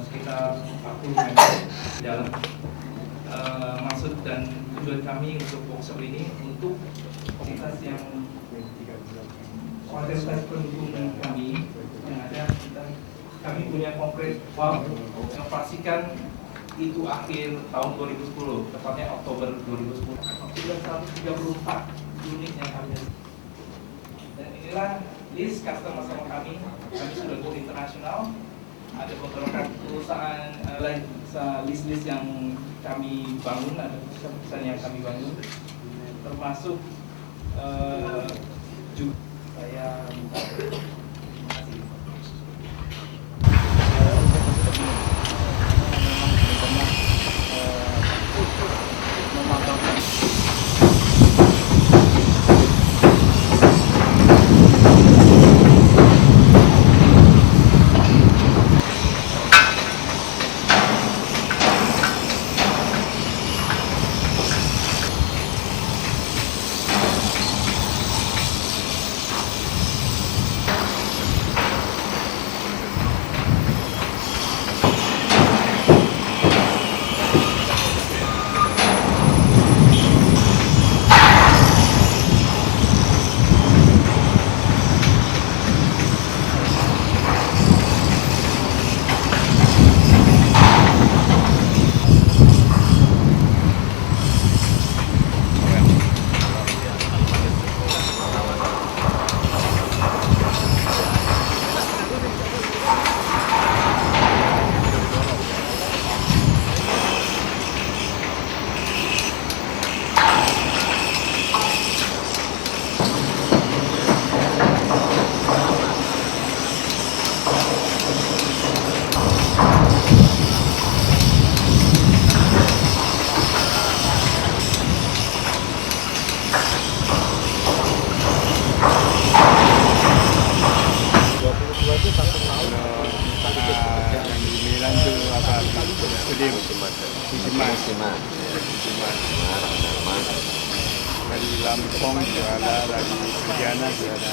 sekitar 40 meter di dalam. Maksud dan tujuan kami untuk workshop ini untuk komunitas pendukung kami yang ada, kami punya konkret yang pastikan itu akhir tahun 2010, tepatnya Oktober 2010. Sudah 134 unit yang kami. Dan inilah list customer sama kami sudah go internasional. Ada beberapa perusahaan lain, list yang kami bangun, ada perusahaan yang kami bangun, termasuk juga saya minta terima kasih. Musiman. Dari Lampung juga ada, dari Pontianak juga ada.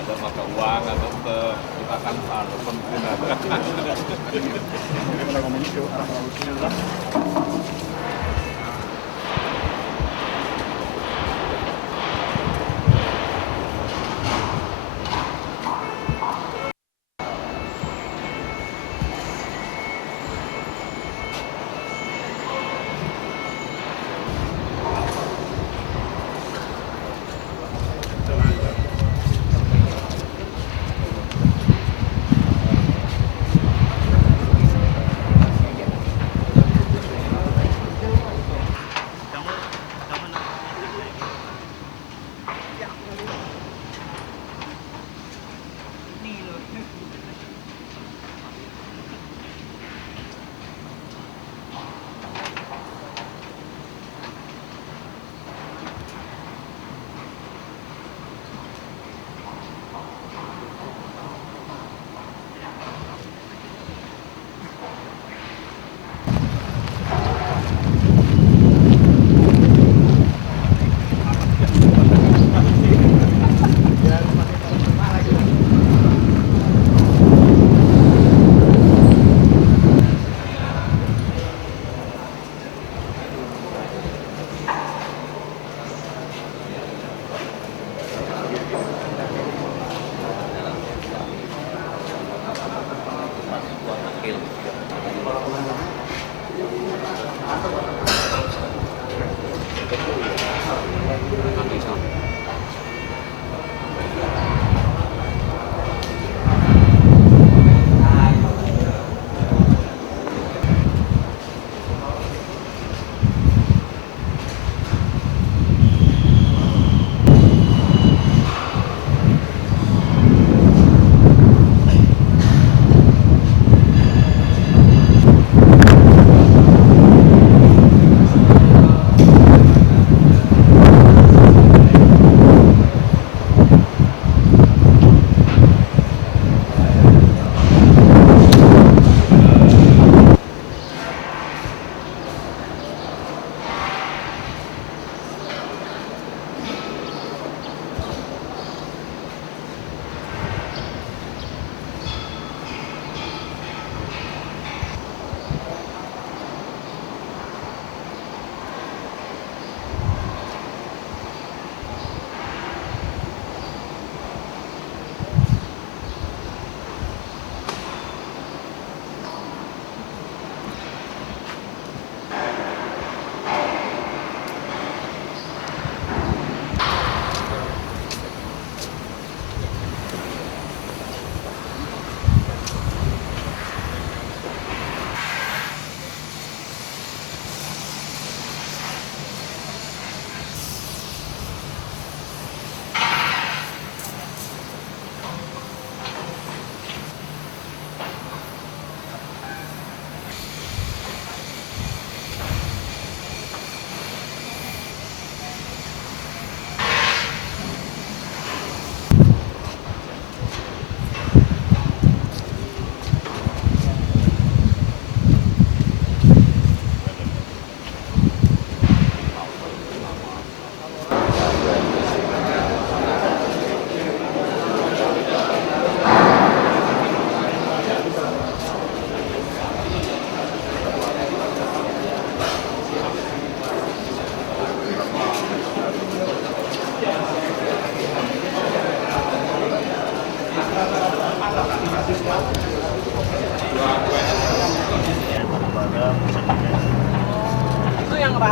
Ada maka uang atau kita akan penting ada. Kita ngomongin ke arah lautnya lah.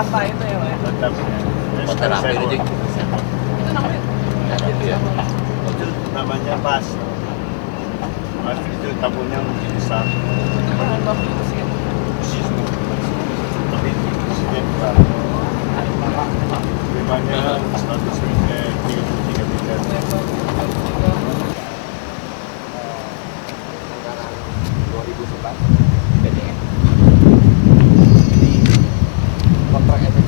kota itu ya, Pak. Tetap. Kota Rapi aja. Itu namanya Itu ya. Itu namanya pas. Mas itu tabungnya mungkin besar. bahan baku mesin. Tapi isinya besar. Limanya 100 meter, 33 meter. Kontrak efek.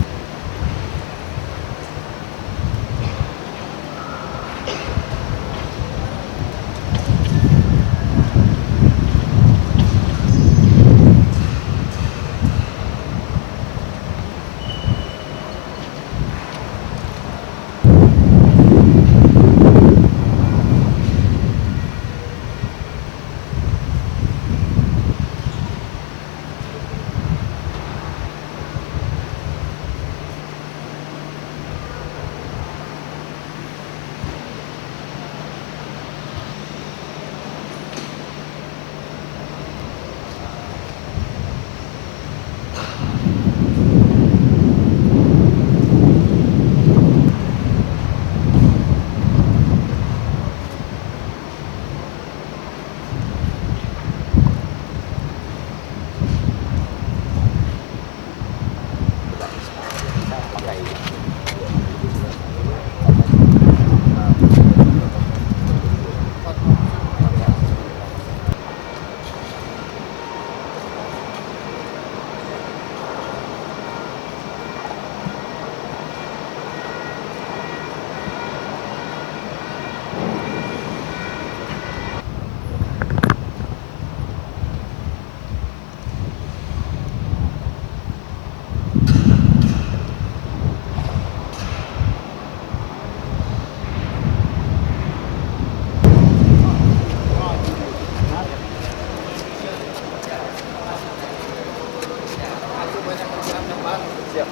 Siap.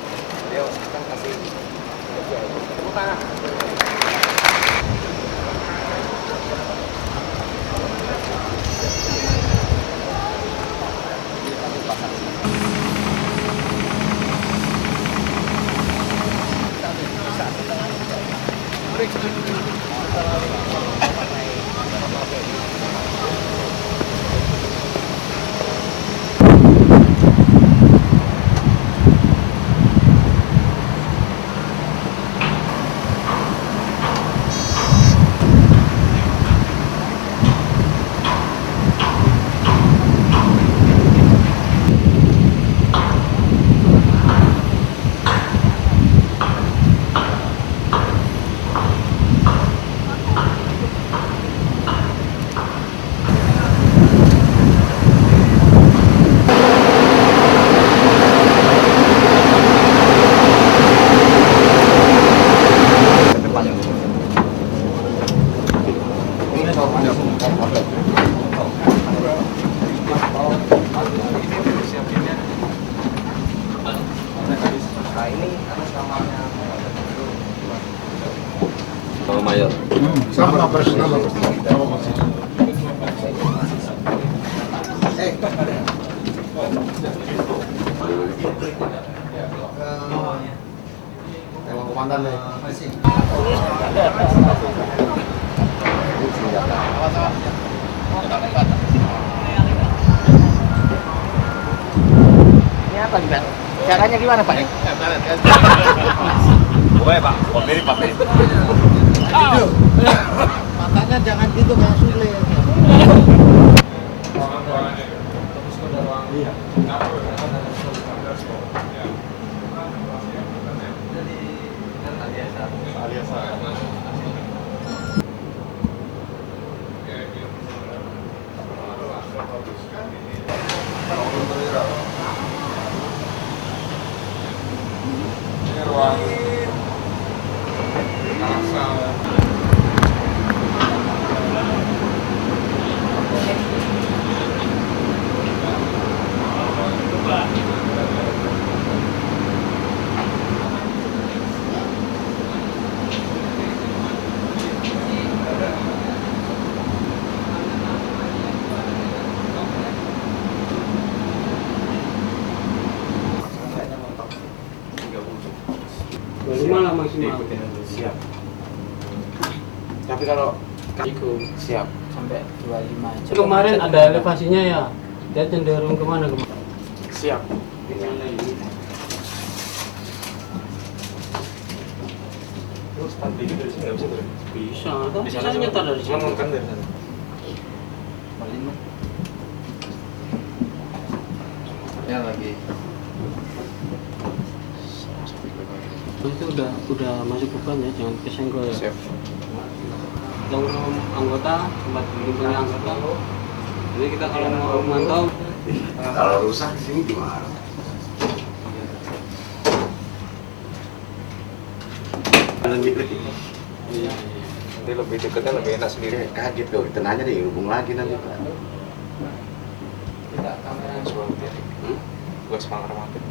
Dia akan kasih tepuk tangan. Kalau mayor. Sama persis, sama persis. Sama persis. Emang komandan deh. Ini apa gimana? Caranya gimana, Pak? Boleh Pak, kopi Pak. Makanya jangan gitu kayak Sule. Iya. 25 lah maksimal. Siap. Tapi kalau Ikut. siap sampai 25 aja. Kemarin ada elevasinya ya. Dia cenderung kemana? Siap. Terus start dari sini nggak bisa tuh? Bisa. Kan bisa nyetar dari sini. Cuma kan dari sana. Ya lagi. Itu udah masuk bukan ya, jangan kesenggol ya. Siap. Kita anggota, tempat berkumpulnya anggota. Jadi kita kalau mau memantau, Kalau rusak di sini gimana? Jadi lebih dekatnya lebih enak sendiri. Kaget tuh, tenanya deh, hubung lagi nanti. Kita kamera Suara dia. Gua semangat rematin.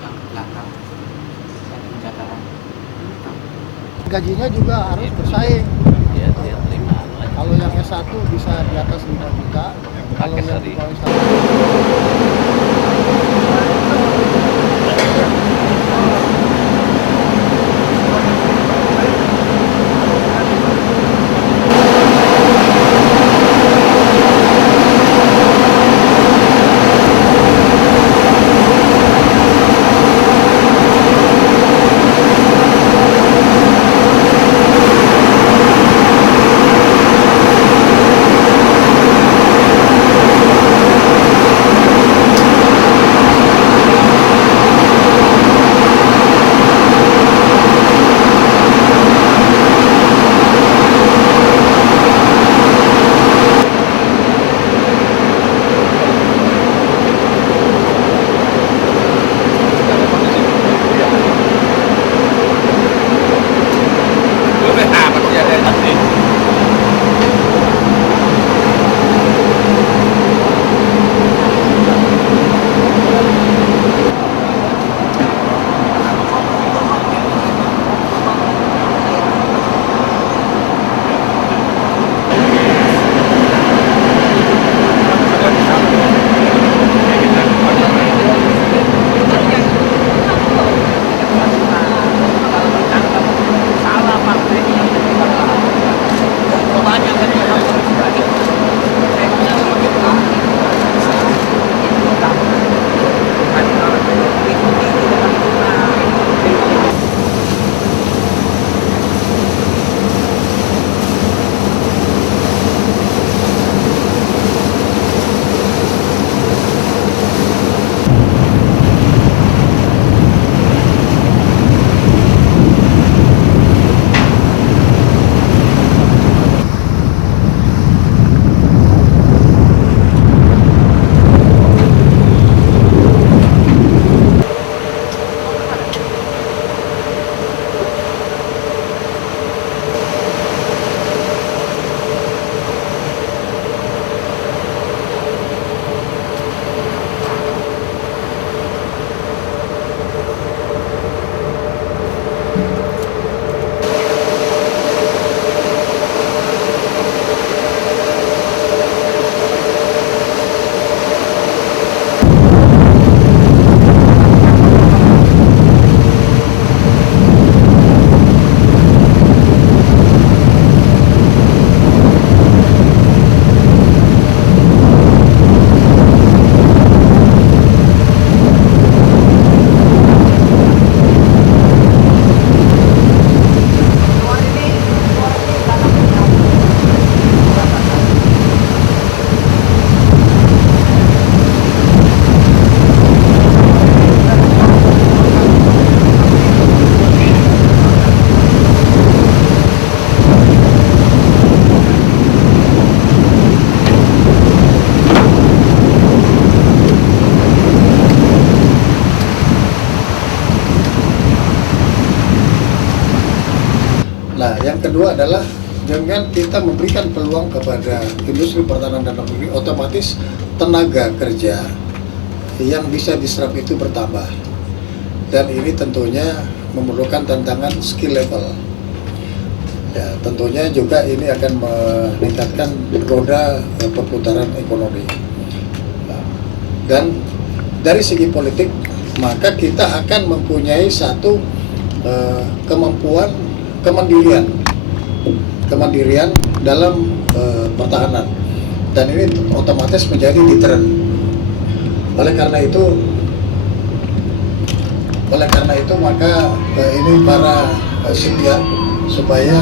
yang belakang. Saya pencatatan. Gajinya juga harus bersaing. Ya, dia terima. Kalau yang S1 bisa di atas 5 juta, kalau Paket yang tadi. di bawah S1 Nah, yang kedua adalah dengan kita memberikan peluang kepada industri pertahanan dalam negeri, otomatis tenaga kerja yang bisa diserap itu bertambah. Dan ini tentunya memerlukan tantangan skill level. Ya, tentunya juga ini akan meningkatkan roda perputaran ekonomi. Nah, dan dari segi politik, maka kita akan mempunyai satu kemandirian dalam pertahanan, dan ini otomatis menjadi deterrent. Oleh karena itu maka ini para sipil supaya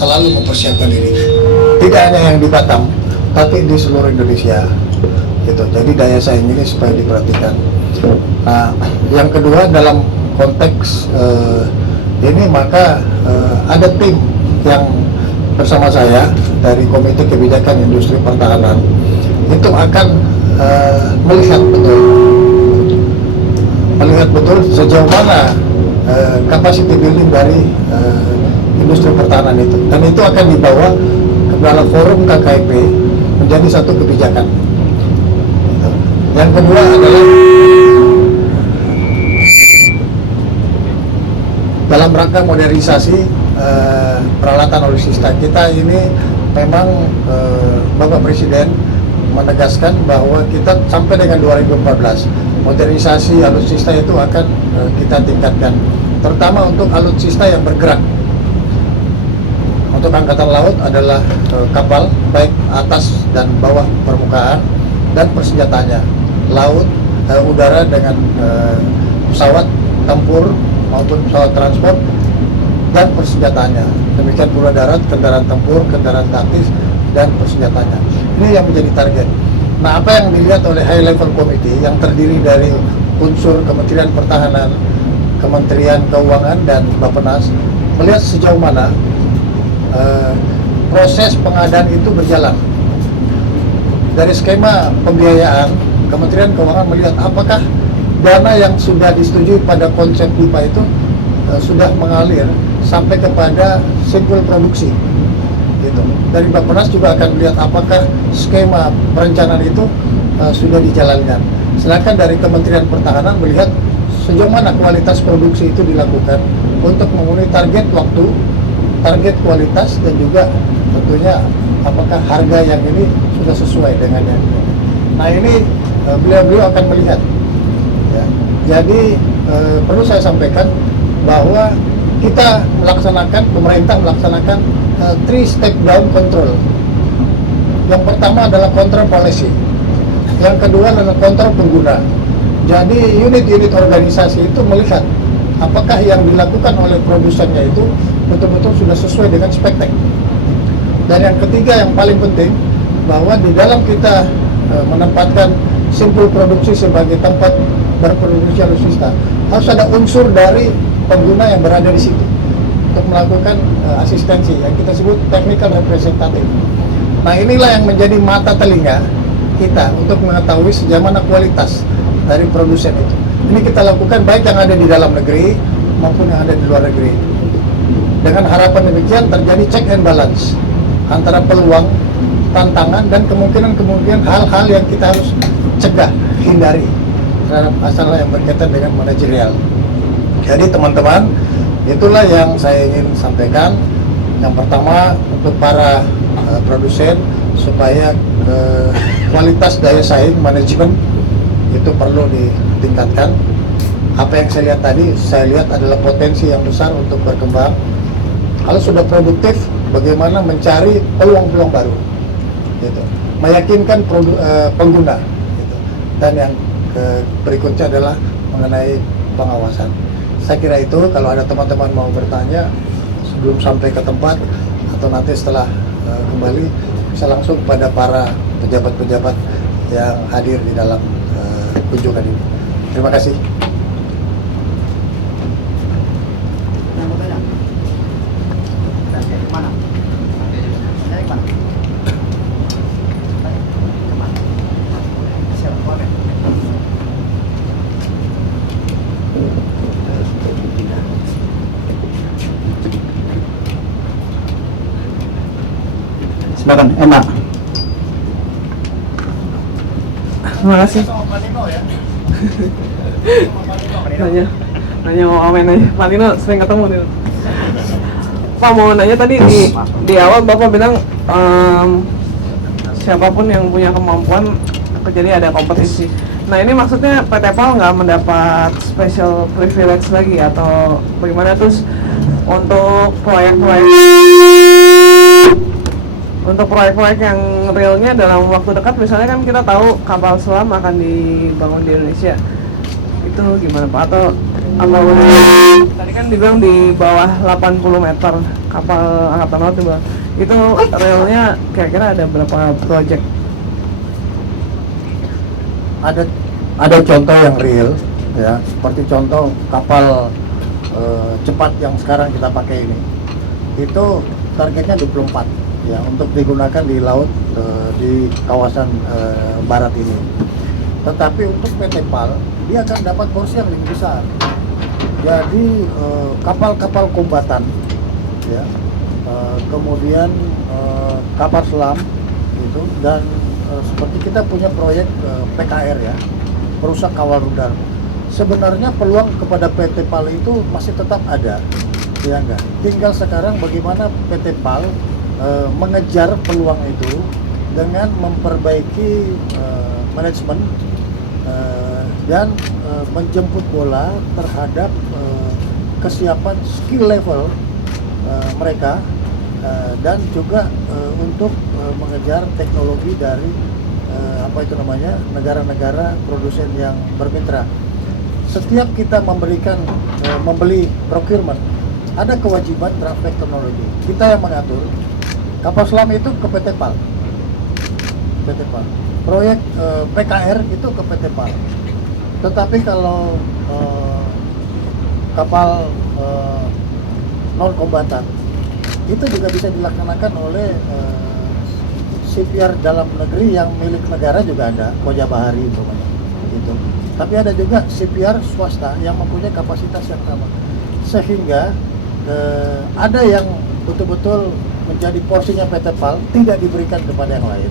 selalu mempersiapkan diri, tidak hanya yang di Batam tapi di seluruh Indonesia gitu. Jadi daya saing ini supaya diperhatikan. Nah, yang kedua dalam konteks ini maka ada tim yang bersama saya dari Komite Kebijakan Industri Pertahanan itu akan melihat betul sejauh mana capacity building dari industri pertahanan itu, dan itu akan dibawa ke dalam forum KKP menjadi satu kebijakan. Yang kedua adalah dalam rangka modernisasi peralatan alutsista kita ini, memang Bapak Presiden menegaskan bahwa kita sampai dengan 2014 modernisasi alutsista itu akan kita tingkatkan, terutama untuk alutsista yang bergerak. Untuk angkatan laut adalah kapal baik atas dan bawah permukaan dan persenjataannya, laut, udara dengan pesawat tempur maupun pesawat transport dan persenjataannya. Demikian pula darat, kendaraan tempur, kendaraan taktis dan persenjataannya. Ini yang menjadi target. Nah, apa yang dilihat oleh High Level Committee yang terdiri dari unsur Kementerian Pertahanan, Kementerian Keuangan dan Bappenas, melihat sejauh mana proses pengadaan itu berjalan. Dari skema pembiayaan, Kementerian Keuangan melihat apakah dana yang sudah disetujui pada konsep IPA itu sudah mengalir sampai kepada simpul produksi. Gitu. Dari Bappenas juga akan melihat apakah skema perencanaan itu sudah dijalankan. Sedangkan dari Kementerian Pertahanan melihat sejauh mana kualitas produksi itu dilakukan untuk memenuhi target waktu, target kualitas, dan juga tentunya apakah harga yang ini sudah sesuai dengan yang ini. Nah, ini beliau akan melihat. Ya. Jadi perlu saya sampaikan bahwa kita melaksanakan, pemerintah melaksanakan 3 step down control. Yang pertama adalah control policy, yang kedua adalah control pengguna. Jadi unit-unit organisasi itu melihat apakah yang dilakukan oleh produsennya itu betul-betul sudah sesuai dengan spektek. Dan yang ketiga yang paling penting, bahwa di dalam kita menempatkan simpul produksi sebagai tempat berproduksi alutsista, harus ada unsur dari pengguna yang berada di situ untuk melakukan asistensi yang kita sebut technical representative. Nah, inilah yang menjadi mata telinga kita untuk mengetahui sejauh mana kualitas dari produsen itu. Ini kita lakukan baik yang ada di dalam negeri maupun yang ada di luar negeri. Dengan harapan demikian terjadi check and balance antara peluang, tantangan, dan kemungkinan hal-hal yang kita harus cegah, hindari terhadap masalah yang berkaitan dengan manajerial. Jadi teman-teman, itulah yang saya ingin sampaikan. Yang pertama, untuk para produsen supaya kualitas daya saing manajemen itu perlu ditingkatkan. Apa yang saya lihat tadi, saya lihat adalah potensi yang besar untuk berkembang. Kalau sudah produktif, bagaimana mencari peluang-peluang baru, gitu. Meyakinkan pengguna, gitu. Dan yang berikutnya adalah mengenai pengawasan. Saya kira itu. Kalau ada teman-teman mau bertanya sebelum sampai ke tempat atau nanti setelah kembali, bisa langsung kepada para pejabat-pejabat yang hadir di dalam kunjungan ini. Terima kasih. Silakan, enak. Terima kasih. Nanya mau amen aja. Pak Lino sering ketemu nih. Pak mau nanya tadi di awal Bapak bilang siapapun yang punya kemampuan, jadi ada kompetisi. Nah ini maksudnya PT PAL nggak mendapat special privilege lagi atau bagaimana? Terus untuk proyek-proyek yang realnya dalam waktu dekat, misalnya kan kita tahu kapal selam akan dibangun di Indonesia, itu gimana Pak? Atau apa tadi kan dibilang di bawah 80 meter kapal angkatan laut itu realnya kira-kira ada berapa proyek? Ada contoh yang real ya, seperti contoh kapal cepat yang sekarang kita pakai ini, itu targetnya 24 ya untuk digunakan di laut di kawasan barat ini. Tetapi untuk PT PAL dia akan dapat porsi yang lebih besar. Jadi kapal-kapal kombatan ya, kemudian kapal selam itu, dan seperti kita punya proyek PKR ya, perusak kawal rudal. Sebenarnya peluang kepada PT PAL itu masih tetap ada, ya enggak. Tinggal sekarang bagaimana PT PAL mengejar peluang itu dengan memperbaiki manajemen dan menjemput bola terhadap kesiapan skill level mereka. Dan juga untuk mengejar teknologi dari negara-negara produsen yang bermitra. Setiap kita membeli procurement, ada kewajiban transfer teknologi. Kita yang mengatur. Kapal selam itu ke PT PAL. Proyek PKR itu ke PT PAL. Tetapi kalau kapal non kombatan itu juga bisa dilaksanakan oleh shipyard dalam negeri yang milik negara juga ada, Koja Bahari umpamanya gitu. Tapi ada juga shipyard swasta yang mempunyai kapasitas yang sama, sehingga ada yang betul-betul menjadi porsinya PT PAL tidak diberikan kepada yang lain,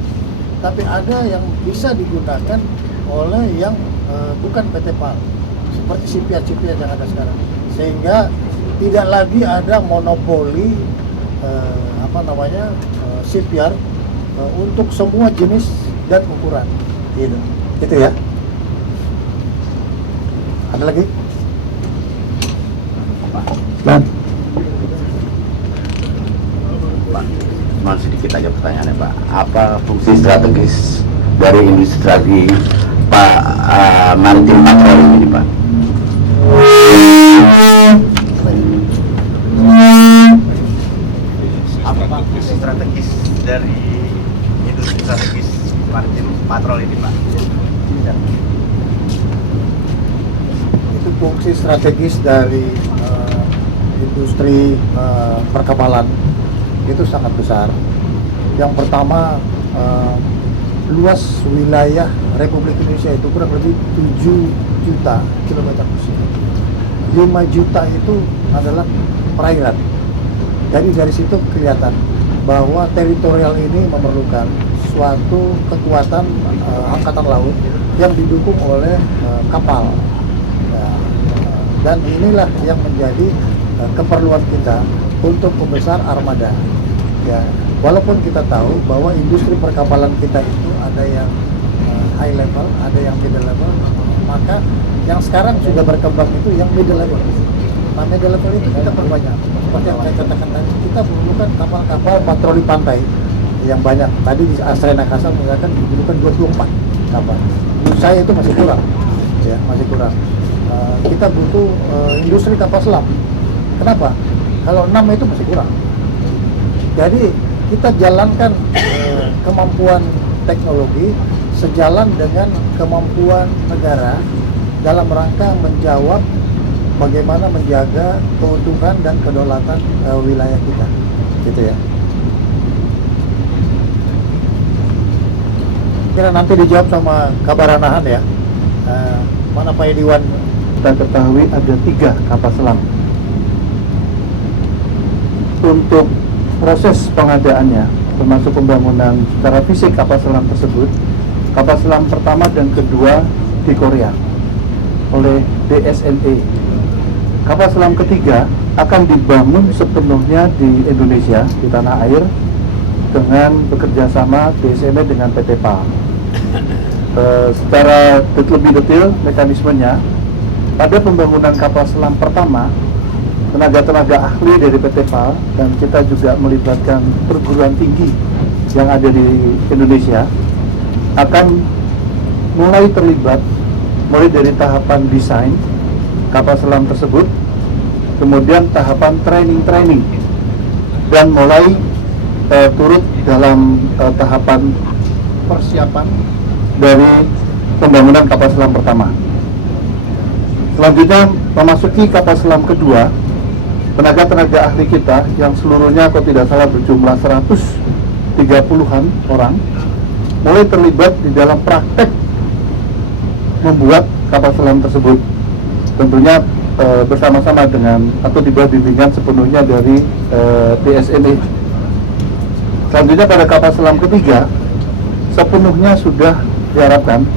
tapi ada yang bisa digunakan oleh yang bukan PT PAL, seperti shipyard yang ada sekarang, sehingga tidak lagi ada monopoli shipyard untuk semua jenis dan ukuran gitu ya. Ada lagi? Pak, cuma sedikit aja pertanyaannya Pak. Apa fungsi strategis dari industri strategi Pak Maritim Patrol ini Pak? Apa fungsi strategis dari industri strategis Maritim Patrol ini Pak? Ya. Itu fungsi strategis dari industri perkapalan itu sangat besar. Yang pertama, luas wilayah Republik Indonesia itu kurang lebih 7 juta kilometer persegi. 5 juta itu adalah perairan. Jadi dari situ kelihatan bahwa teritorial ini memerlukan suatu kekuatan angkatan laut yang didukung oleh kapal. Dan inilah yang menjadi keperluan kita untuk membesar armada. Ya, walaupun kita tahu bahwa industri perkapalan kita itu ada yang high level, ada yang middle level, maka yang sekarang sudah berkembang itu yang middle level. Nah, middle level itu kita perbanyak. Seperti yang saya katakan tadi, kita memerlukan kapal-kapal patroli pantai yang banyak. Tadi di Asrena Kasar mengatakan dibutuhkan 24 kapal. Menurut saya itu masih kurang, ya masih kurang. Kita butuh industri kapal selam. Kenapa? Kalau 6 itu masih kurang. Jadi kita jalankan kemampuan teknologi sejalan dengan kemampuan negara dalam rangka menjawab bagaimana menjaga keutuhan dan kedaulatan wilayah kita, gitu ya. Kira nanti dijawab sama Kabaranahan ya. Mana Pak Ediwan? Kita ketahui ada 3 kapal selam. Untuk proses pengadaannya, termasuk pembangunan secara fisik kapal selam tersebut, kapal selam pertama dan kedua di Korea oleh DSNE. Kapal selam ketiga akan dibangun sepenuhnya di Indonesia, di tanah air, dengan bekerja sama DSNE dengan PT PAL. secara lebih detail mekanismenya, pada pembangunan kapal selam pertama, tenaga-tenaga ahli dari PT PAL dan kita juga melibatkan perguruan tinggi yang ada di Indonesia akan mulai terlibat mulai dari tahapan desain kapal selam tersebut, kemudian tahapan training dan mulai turut dalam tahapan persiapan dari pembangunan kapal selam pertama. Selanjutnya memasuki kapal selam kedua, tenaga-tenaga ahli kita yang seluruhnya kalau tidak salah berjumlah 130-an orang mulai terlibat di dalam praktek membuat kapal selam tersebut, tentunya bersama-sama dengan atau di bawah bimbingan sepenuhnya dari DSME. Selanjutnya pada kapal selam ketiga, sepenuhnya sudah diharapkan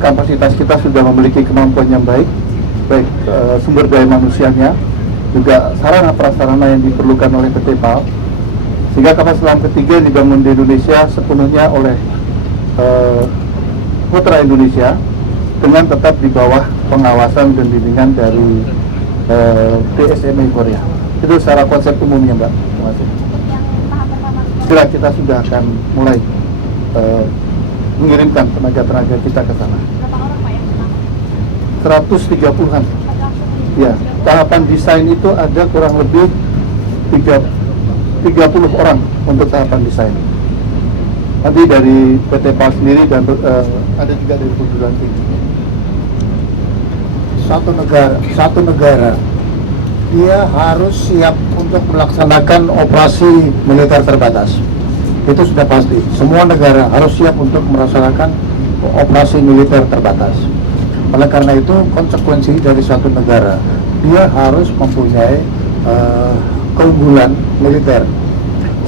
kapasitas kita sudah memiliki kemampuan yang baik sumber daya manusianya, juga sarana prasarana yang diperlukan oleh PT PAL, sehingga kapal selam ketiga yang dibangun di Indonesia sepenuhnya oleh Putra Indonesia dengan tetap di bawah pengawasan dan bimbingan dari DSME Korea. Itu secara konsep umumnya, Mbak. Terima kasih. Segera kita sudah akan mulai mengirimkan tenaga-tenaga kita ke sana. Berapa orang Pak yang menang? 130-an. Ya, tahapan desain itu ada kurang lebih 30 orang untuk tahapan desain. Nanti dari PT PAL sendiri dan ada juga dari perguruan tinggi. Satu negara dia harus siap untuk melaksanakan operasi militer terbatas. Itu sudah pasti. Semua negara harus siap untuk melaksanakan operasi militer terbatas. Oleh karena itu, konsekuensi dari suatu negara, dia harus mempunyai keunggulan militer.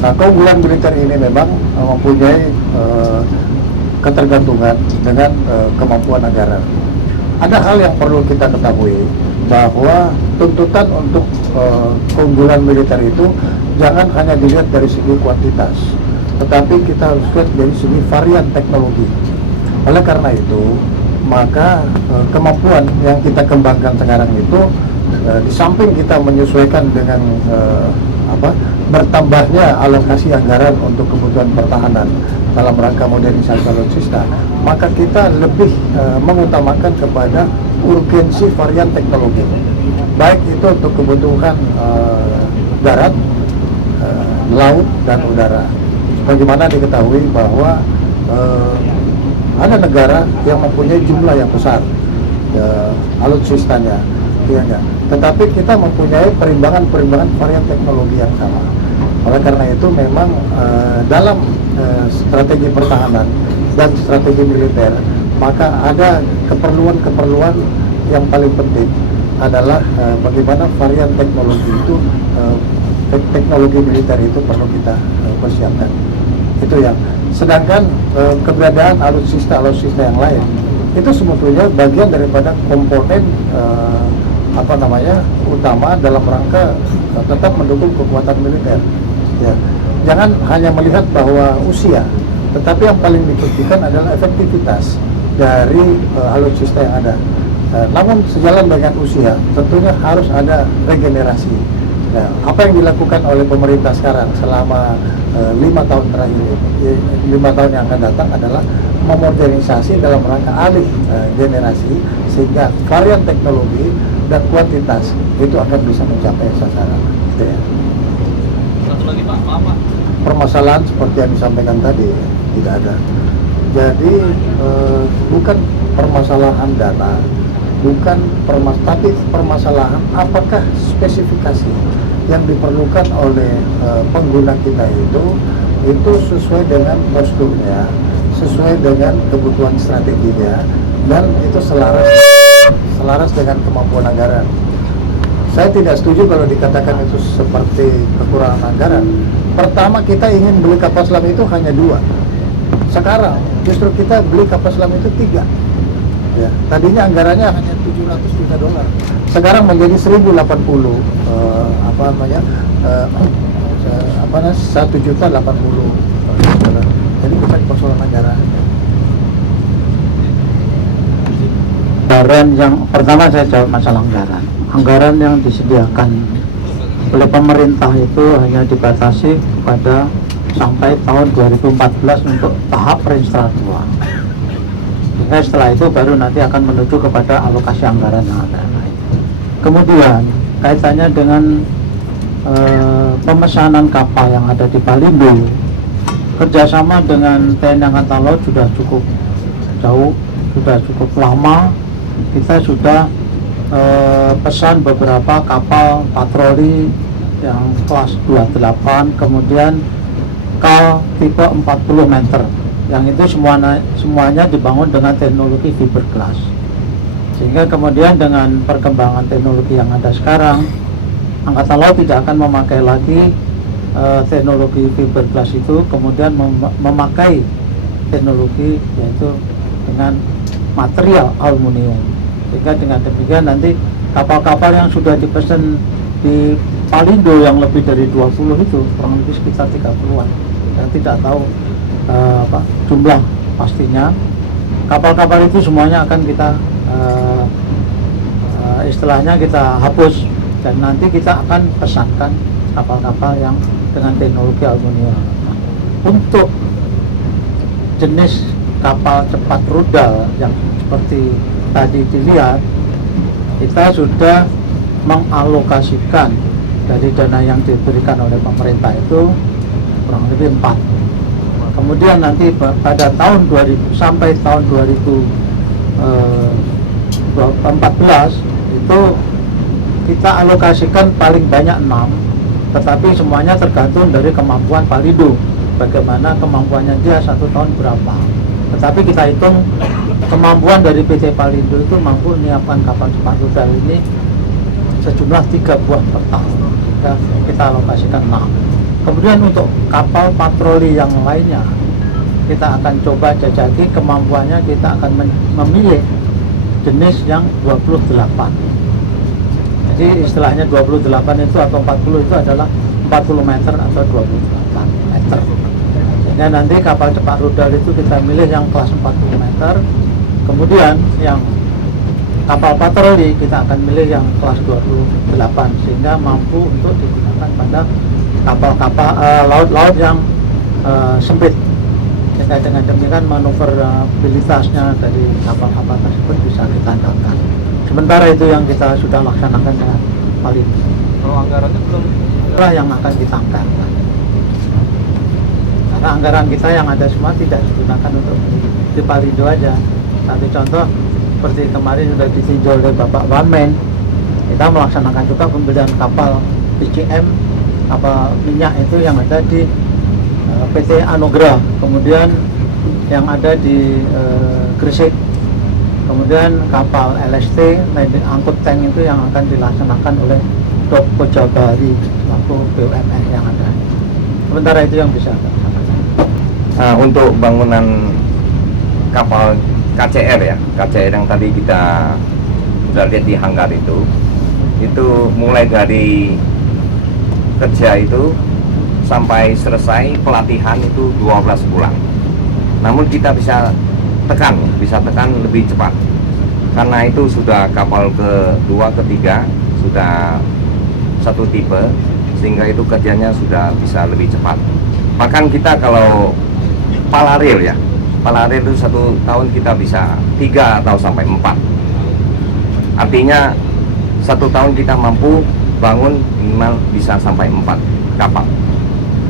Nah, keunggulan militer ini memang mempunyai ketergantungan dengan kemampuan negara. Ada hal yang perlu kita ketahui, bahwa tuntutan untuk keunggulan militer itu jangan hanya dilihat dari segi kuantitas, tetapi kita harus lihat dari segi varian teknologi. Oleh karena itu, maka kemampuan yang kita kembangkan sekarang itu di samping kita menyesuaikan dengan bertambahnya alokasi anggaran untuk kebutuhan pertahanan dalam rangka modernisasi alutsista, maka kita lebih mengutamakan kepada urgensi varian teknologi, baik itu untuk kebutuhan darat, laut, dan udara. Bagaimana diketahui bahwa ada negara yang mempunyai jumlah yang besar alutsistanya, tetapi kita mempunyai perimbangan varian teknologi yang sama. Oleh karena itu memang dalam strategi pertahanan dan strategi militer, maka ada keperluan yang paling penting adalah bagaimana varian teknologi itu, teknologi militer itu perlu kita persiapkan. Itu yang. Sedangkan keberadaan alutsista yang lain itu sebetulnya bagian daripada komponen utama dalam rangka tetap mendukung kekuatan militer. Ya. Jangan hanya melihat bahwa usia, tetapi yang paling diperhatikan adalah efektivitas dari alutsista yang ada. Namun sejalan dengan usia, tentunya harus ada regenerasi. Nah, apa yang dilakukan oleh pemerintah sekarang selama 5 tahun terakhir ini, 5 tahun yang akan datang adalah memodernisasi dalam rangka alih generasi, sehingga varian teknologi dan kuantitas itu akan bisa mencapai sasaran. Gitu ya. Satu lagi Pak, maaf Pak. Permasalahan seperti yang disampaikan tadi tidak ada. Jadi bukan permasalahan dana, tapi permasalahan apakah spesifikasi yang diperlukan oleh pengguna kita itu sesuai dengan posturnya, sesuai dengan kebutuhan strateginya, dan itu selaras dengan kemampuan anggaran. Saya tidak setuju kalau dikatakan itu seperti kekurangan anggaran. Pertama, kita ingin beli kapal selam itu hanya 2. Sekarang justru kita beli kapal selam itu 3. Ya, tadinya anggarannya hanya $700 juta. Sekarang menjadi 1.080 $1.080.000. Jadi bukan persoalan anggaran. anggaran yang pertama saya jawab masalah anggaran. Anggaran yang disediakan oleh pemerintah itu hanya dibatasi pada sampai tahun 2014 untuk tahap registrasi uang. Sehingga setelah itu baru nanti akan menuju kepada alokasi anggaran yang ada. Kemudian kaitannya dengan pemesanan kapal yang ada di Palindo, kerjasama dengan TNI Angkatan Laut sudah cukup jauh, sudah cukup lama. Kita sudah pesan beberapa kapal patroli yang kelas 28, kemudian kal tipe 40 meter, yang itu semuanya dibangun dengan teknologi fiberglass. Sehingga kemudian dengan perkembangan teknologi yang ada sekarang, Angkatan Laut tidak akan memakai lagi teknologi fiberglass itu, kemudian memakai teknologi yaitu dengan material aluminium. Sehingga dengan demikian nanti kapal-kapal yang sudah dipesan di Palindo yang lebih dari 20 itu kurang lebih sekitar 30-an. Saya tidak tahu jumlah pastinya. Kapal-kapal itu semuanya akan kita istilahnya kita hapus, dan nanti kita akan pesankan kapal-kapal yang dengan teknologi aluminium. Untuk jenis kapal cepat rudal yang seperti tadi dilihat, kita sudah mengalokasikan dari dana yang diberikan oleh pemerintah itu kurang lebih 4. Kemudian nanti pada tahun 2000 sampai tahun 2014 itu kita alokasikan paling banyak 6, tetapi semuanya tergantung dari kemampuan Palindo, bagaimana kemampuannya dia 1 tahun berapa. Tetapi kita hitung kemampuan dari PT Palindo itu mampu menyiapkan kapal cepat rudal ini sejumlah 3 buah per tahun. Kita alokasikan 6. Kemudian untuk kapal patroli yang lainnya, kita akan coba jajaki kemampuannya. Kita akan memilih jenis yang 28. Jadi istilahnya 28 itu atau 40 itu adalah 40 meter atau 28 meter. Sehingga nanti kapal cepat rudal itu kita milih yang kelas 40 meter. Kemudian yang kapal patroli kita akan milih yang kelas 28, sehingga mampu untuk digunakan pada kapal-kapal laut yang sempit. Sehingga dengan demikian manuverabilitasnya dari kapal-kapal tersebut bisa ditandangkan. Sementara itu yang kita sudah laksanakan dengan Palindo. Kalau anggarannya belum yang akan ditangkapkan. Karena anggaran kita yang ada semua tidak digunakan untuk di Palindo aja. Satu contoh seperti kemarin sudah ditinjau oleh Bapak Wamen, kita melaksanakan juga pembelian kapal PCM, kapal minyak itu yang ada di PT Anugrah, kemudian yang ada di Gresik, kemudian kapal LST, angkut tank itu yang akan dilaksanakan oleh Dok Kojabari selaku BUMN yang ada. Sementara itu yang bisa untuk bangunan kapal KCR ya, KCR yang tadi kita sudah lihat di hanggar itu mulai dari kerja itu sampai selesai pelatihan itu 12 bulan. Namun kita bisa tekan lebih cepat, karena itu sudah kapal kedua, ketiga, sudah satu tipe, sehingga itu kerjanya sudah bisa lebih cepat. Bahkan kita kalau Palaril ya, Palaril itu 1 tahun kita bisa 3 atau sampai 4. Artinya 1 tahun kita mampu bangun minimal bisa sampai 4 kapal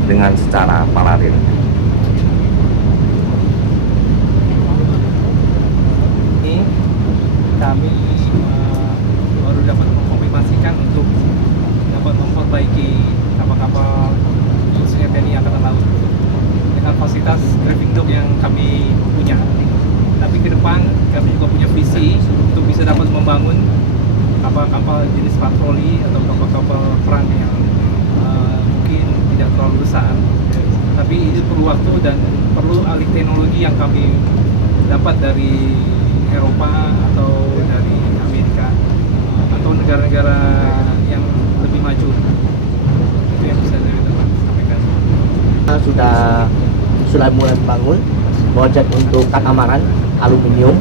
dengan secara Palaril. Ini kami baru dapat mengkonfirmasikan untuk dapat memperbaiki kapal-kapal khususnya TNI Angkatan Laut dengan fasilitas driving dock yang kami punya. Tapi ke depan kami juga punya visi untuk bisa dapat membangun kapal-kapal jenis patroli atau kapal-kapal perang yang mungkin tidak terlalu besar. Tapi itu perlu waktu dan perlu alih teknologi yang kami dapat dari Eropa atau dari Amerika atau negara-negara yang lebih maju. Itu yang bisa saya sampaikan. Sudah mulai membangun proyek untuk katamaran aluminium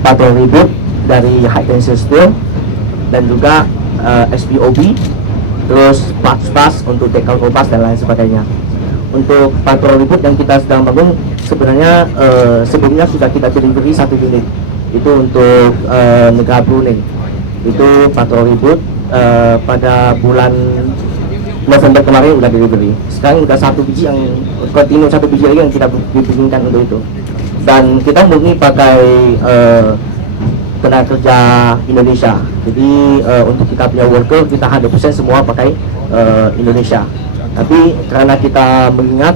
patroli boat dari high tensile steel dan juga SPOB, terus pas untuk tackle kompas dan lain sebagainya. Untuk patroli boot yang kita sedang bangun sebenarnya sebelumnya sudah kita delivery 1 unit, itu untuk negara Brunei. Itu patroli boot pada bulan November kemarin udah delivery. Sekarang udah 1 biji yang continue, 1 biji lagi yang kita bikinkan untuk itu. Dan kita murni pakai tenaga kerja Indonesia. Jadi untuk kita punya worker kita 100% semua pakai Indonesia. Tapi karena kita mengingat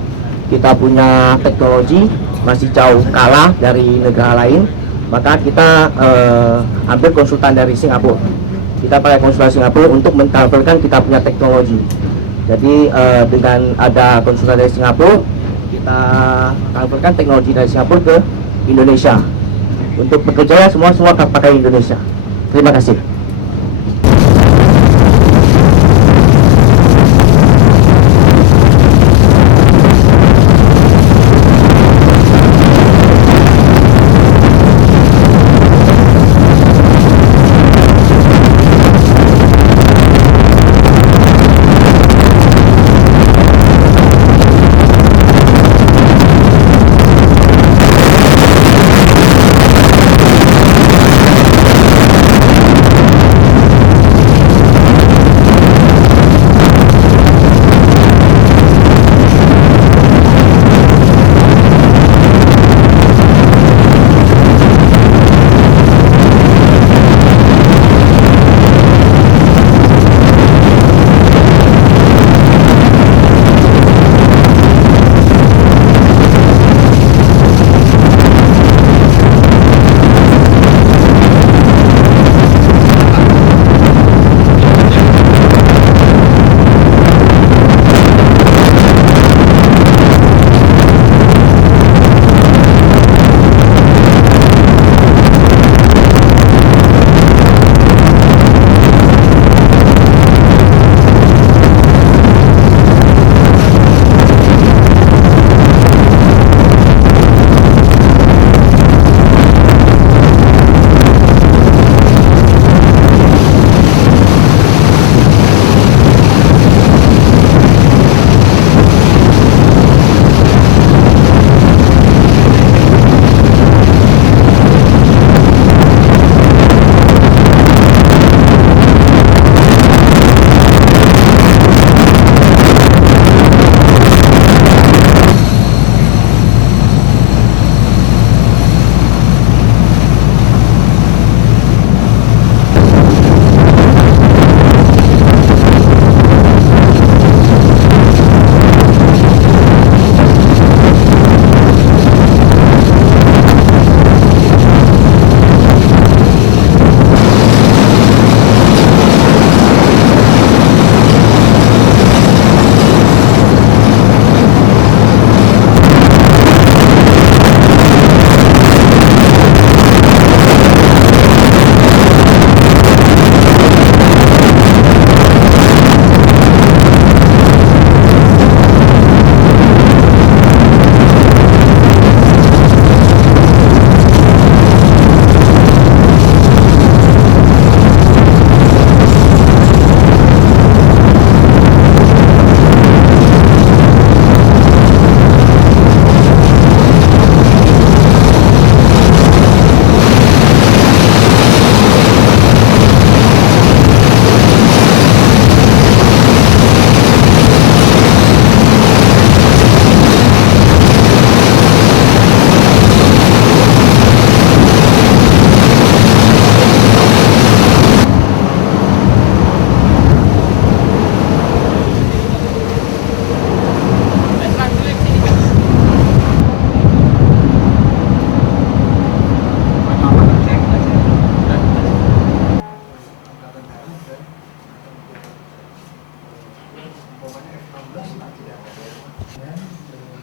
kita punya teknologi masih jauh kalah dari negara lain, maka kita ambil konsultan dari Singapura. Kita pakai konsultan Singapura untuk mentransferkan kita punya teknologi. Jadi dengan ada konsultan dari Singapura, kita transferkan teknologi dari Singapura ke Indonesia. Untuk bekerja semua akan pakai Indonesia. Terima kasih.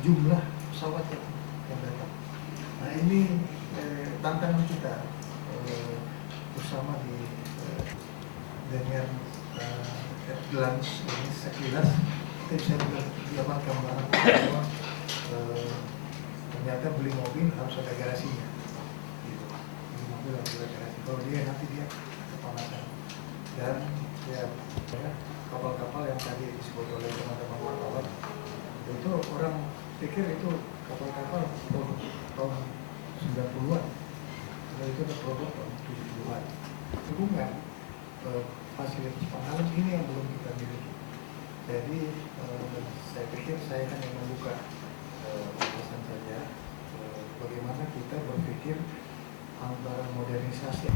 jumlah pesawat yang datang. Nah ini tantangan kita bersama dengan glance ini sekilas kita bisa mendapatkan gambaran bahwa ternyata beli mobil harus ada garasinya. Beli mobil harus ada garasinya. bahwa dia kepanasan. Dan ya kapal-kapal yang tadi disebut oleh teman-teman wartawan itu orang pikir itu kapal-kapal tahun 90-an, kalau itu ada produk tahun 70-an. Hubungan fasilitas penghalang ini yang belum kita miliki. Jadi saya pikir saya hanya membuka wawasan saja bagaimana kita berpikir antara modernisasi.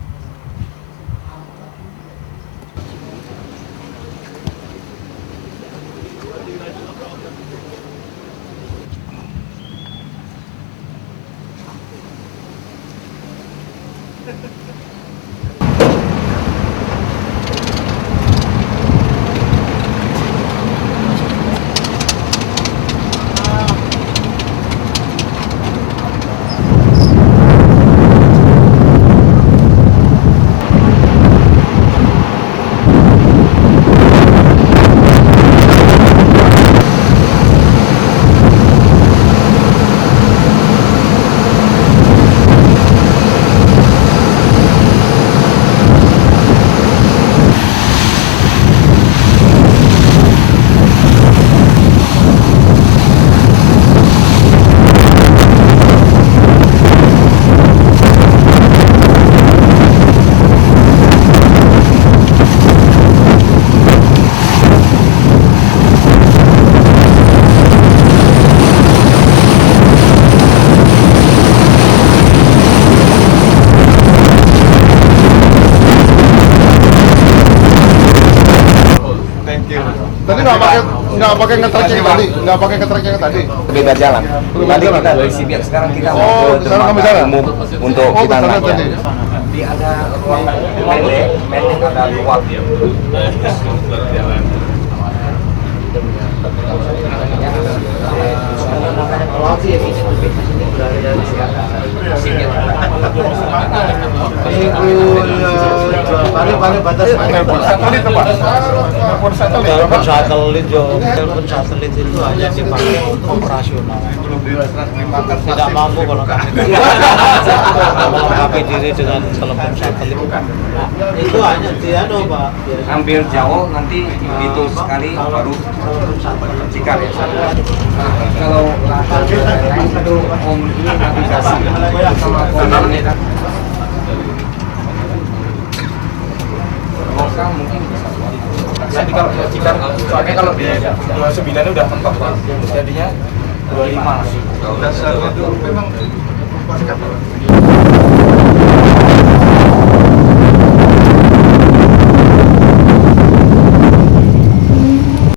Nggak pakai ngetrek yang tadi, nggak pakai ngetrek yang tadi. Beda jalan. Tadi kita dari sini, sekarang kita mau ke dermaga umum untuk kita naik. Di ada ruang pendek ada ruang. Telepon satelit itu hanya dipakai operasional. Tidak mampu kalau kami melengkapi diri dengan telepon satelit. Itu hanya dia Pak. Hampir jauh nanti begitu sekali baru cikar ya. Kalau itu om ini navigasi sama koordinat lokal mungkin bisa. Jadi kalau cikar, soalnya kalau di 29 udah mentok Pak, jadinya 25. Dasarnya itu memang